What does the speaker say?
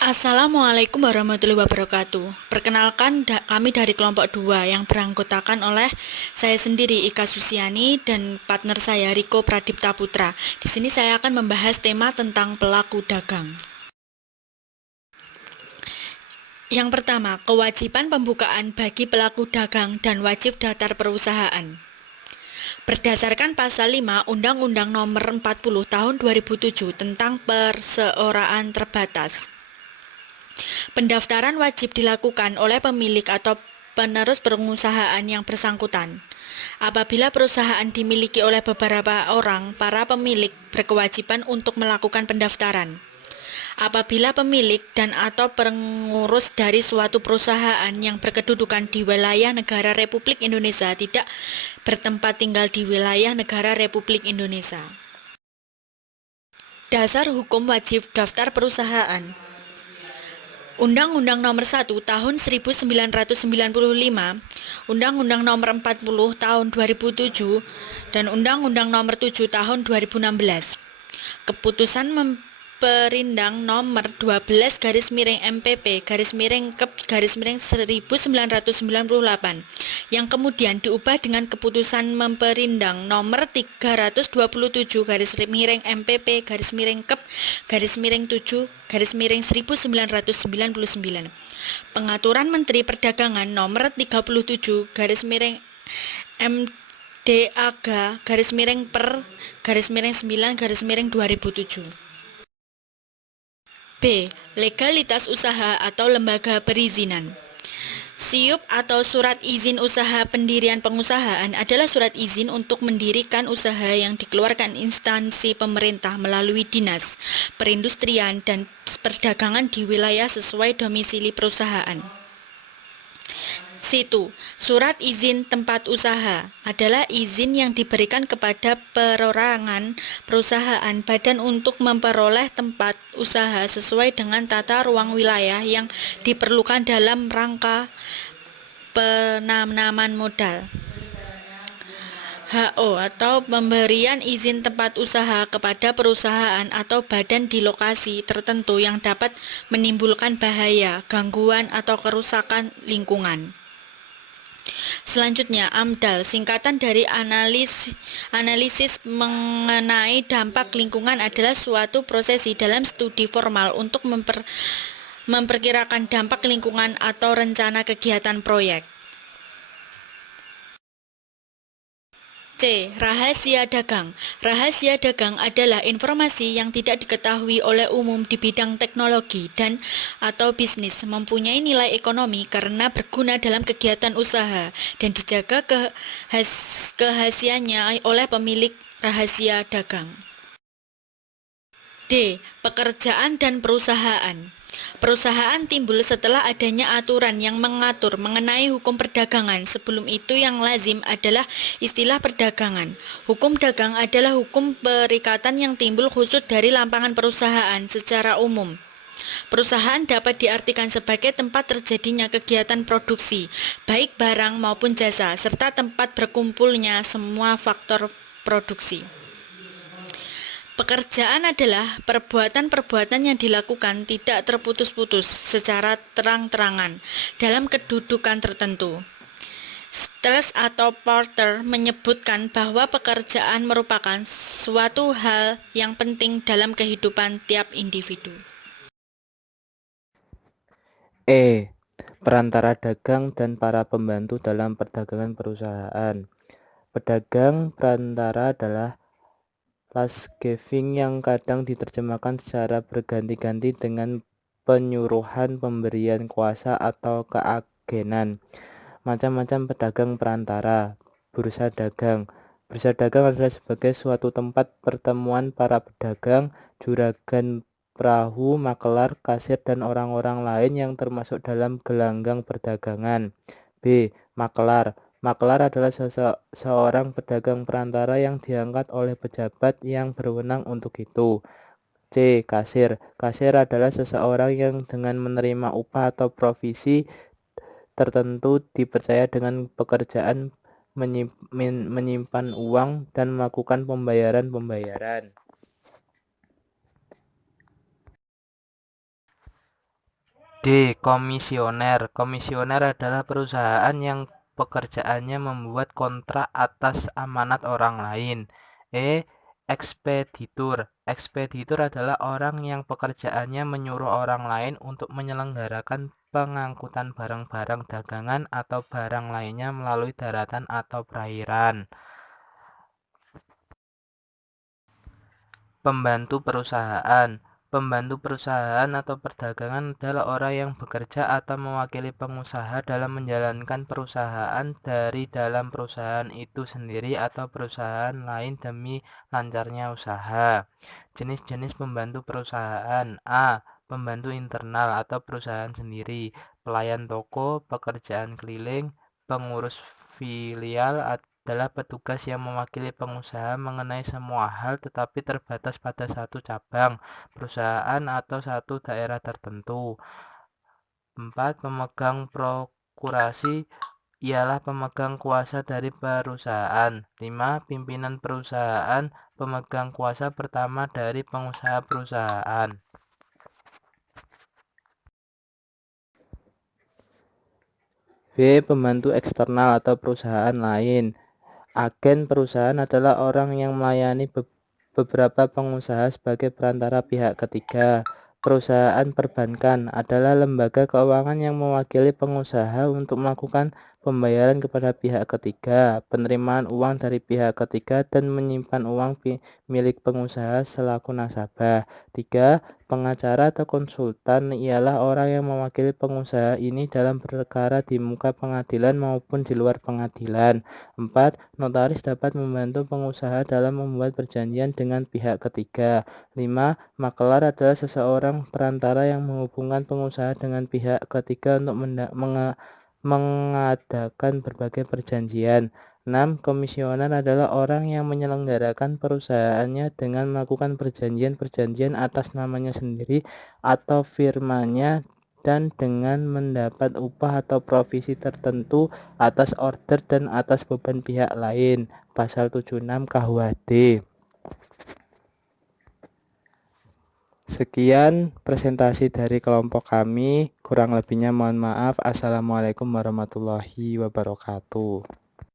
Assalamualaikum warahmatullahi wabarakatuh. Perkenalkan, kami dari kelompok 2 yang beranggotakan oleh saya sendiri Ika Susiani dan partner saya Riko Pradipta Putra. Di sini saya akan membahas tema tentang pelaku dagang. Yang pertama, kewajiban pembukaan bagi pelaku dagang dan wajib daftar perusahaan. Berdasarkan pasal 5 Undang-Undang Nomor 40 Tahun 2007 tentang Perseorangan Terbatas, pendaftaran wajib dilakukan oleh pemilik atau penerus perusahaan yang bersangkutan. Apabila perusahaan dimiliki oleh beberapa orang, para pemilik berkewajiban untuk melakukan pendaftaran. Apabila pemilik dan atau pengurus dari suatu perusahaan yang berkedudukan di wilayah negara Republik Indonesia tidak bertempat tinggal di wilayah negara Republik Indonesia. Dasar hukum wajib daftar perusahaan. Undang-Undang Nomor 1 Tahun 1995, Undang-Undang Nomor 40 Tahun 2007, dan Undang-Undang Nomor 7 Tahun 2016. Keputusan Perindang Nomor 12 MPP/Kep/1998 yang kemudian diubah dengan Keputusan Memperindang Nomor 327/MPP/Kep/7/1999. Pengaturan Menteri Perdagangan Nomor 37/MDAG/per/9/2007. B. Legalitas usaha atau lembaga perizinan. SIUP atau Surat Izin Usaha Pendirian Pengusahaan adalah surat izin untuk mendirikan usaha yang dikeluarkan instansi pemerintah melalui Dinas Perindustrian dan Perdagangan di wilayah sesuai domisili perusahaan. Situ, surat izin tempat usaha adalah izin yang diberikan kepada perorangan, perusahaan, badan untuk memperoleh tempat usaha sesuai dengan tata ruang wilayah yang diperlukan dalam rangka penanaman modal. HO atau pemberian izin tempat usaha kepada perusahaan atau badan di lokasi tertentu yang dapat menimbulkan bahaya, gangguan, atau kerusakan lingkungan. Selanjutnya, AMDAL, singkatan dari analisis mengenai dampak lingkungan, adalah suatu prosesi dalam studi formal untuk memperkirakan dampak lingkungan atau rencana kegiatan proyek. C. Rahasia dagang. Rahasia dagang adalah informasi yang tidak diketahui oleh umum di bidang teknologi dan atau bisnis, mempunyai nilai ekonomi karena berguna dalam kegiatan usaha dan dijaga kerahasiaannya oleh pemilik rahasia dagang. D. Pekerjaan dan perusahaan. Perusahaan timbul setelah adanya aturan yang mengatur mengenai hukum perdagangan. Sebelum itu yang lazim adalah istilah perdagangan. Hukum dagang adalah hukum perikatan yang timbul khusus dari lapangan perusahaan secara umum. Perusahaan dapat diartikan sebagai tempat terjadinya kegiatan produksi, baik barang maupun jasa, serta tempat berkumpulnya semua faktor produksi. Pekerjaan adalah perbuatan-perbuatan yang dilakukan tidak terputus-putus secara terang-terangan dalam kedudukan tertentu. Strauss atau Porter menyebutkan bahwa pekerjaan merupakan suatu hal yang penting dalam kehidupan tiap individu. E. Perantara dagang dan para pembantu dalam perdagangan perusahaan. Pedagang perantara adalah last giving yang kadang diterjemahkan secara berganti-ganti dengan penyuruhan, pemberian kuasa, atau keagenan. Macam-macam pedagang perantara. Bursa dagang. Bursa dagang adalah sebagai suatu tempat pertemuan para pedagang, juragan perahu, makelar, kasir, dan orang-orang lain yang termasuk dalam gelanggang perdagangan. B. Makelar. Makelar adalah seorang pedagang perantara yang diangkat oleh pejabat yang berwenang untuk itu. C. Kasir. Kasir adalah seseorang yang dengan menerima upah atau provisi tertentu dipercaya dengan pekerjaan menyimpan uang dan melakukan pembayaran. D. Komisioner. Komisioner adalah perusahaan yang pekerjaannya membuat kontrak atas amanat orang lain. E. Ekspeditur. Ekspeditur adalah orang yang pekerjaannya menyuruh orang lain untuk menyelenggarakan pengangkutan barang-barang dagangan atau barang lainnya melalui daratan atau perairan. Pembantu perusahaan. Pembantu perusahaan atau perdagangan adalah orang yang bekerja atau mewakili pengusaha dalam menjalankan perusahaan dari dalam perusahaan itu sendiri atau perusahaan lain demi lancarnya usaha. Jenis-jenis pembantu perusahaan. A. Pembantu internal atau perusahaan sendiri, pelayan toko, pekerjaan keliling, pengurus filial adalah petugas yang mewakili pengusaha mengenai semua hal tetapi terbatas pada satu cabang perusahaan atau satu daerah tertentu. 4. Pemegang prokurasi ialah pemegang kuasa dari perusahaan. 5. Pimpinan perusahaan, pemegang kuasa pertama dari pengusaha perusahaan. B. Pembantu eksternal atau perusahaan lain. Agen perusahaan adalah orang yang melayani beberapa pengusaha sebagai perantara pihak ketiga. Perusahaan perbankan adalah lembaga keuangan yang mewakili pengusaha untuk melakukan pembayaran kepada pihak ketiga, penerimaan uang dari pihak ketiga, dan menyimpan uang milik pengusaha selaku nasabah. 3. Pengacara atau konsultan ialah orang yang mewakili pengusaha ini dalam perkara di muka pengadilan maupun di luar pengadilan. 4. Notaris dapat membantu pengusaha dalam membuat perjanjian dengan pihak ketiga. 5. Makelar adalah seseorang perantara yang menghubungkan pengusaha dengan pihak ketiga untuk mengadakan berbagai perjanjian. 6. Komisioner adalah orang yang menyelenggarakan perusahaannya dengan melakukan perjanjian-perjanjian atas namanya sendiri atau firmanya dan dengan mendapat upah atau provisi tertentu atas order dan atas beban pihak lain. Pasal 76 KUHD. Sekian presentasi dari kelompok kami, kurang lebihnya mohon maaf. Assalamualaikum warahmatullahi wabarakatuh.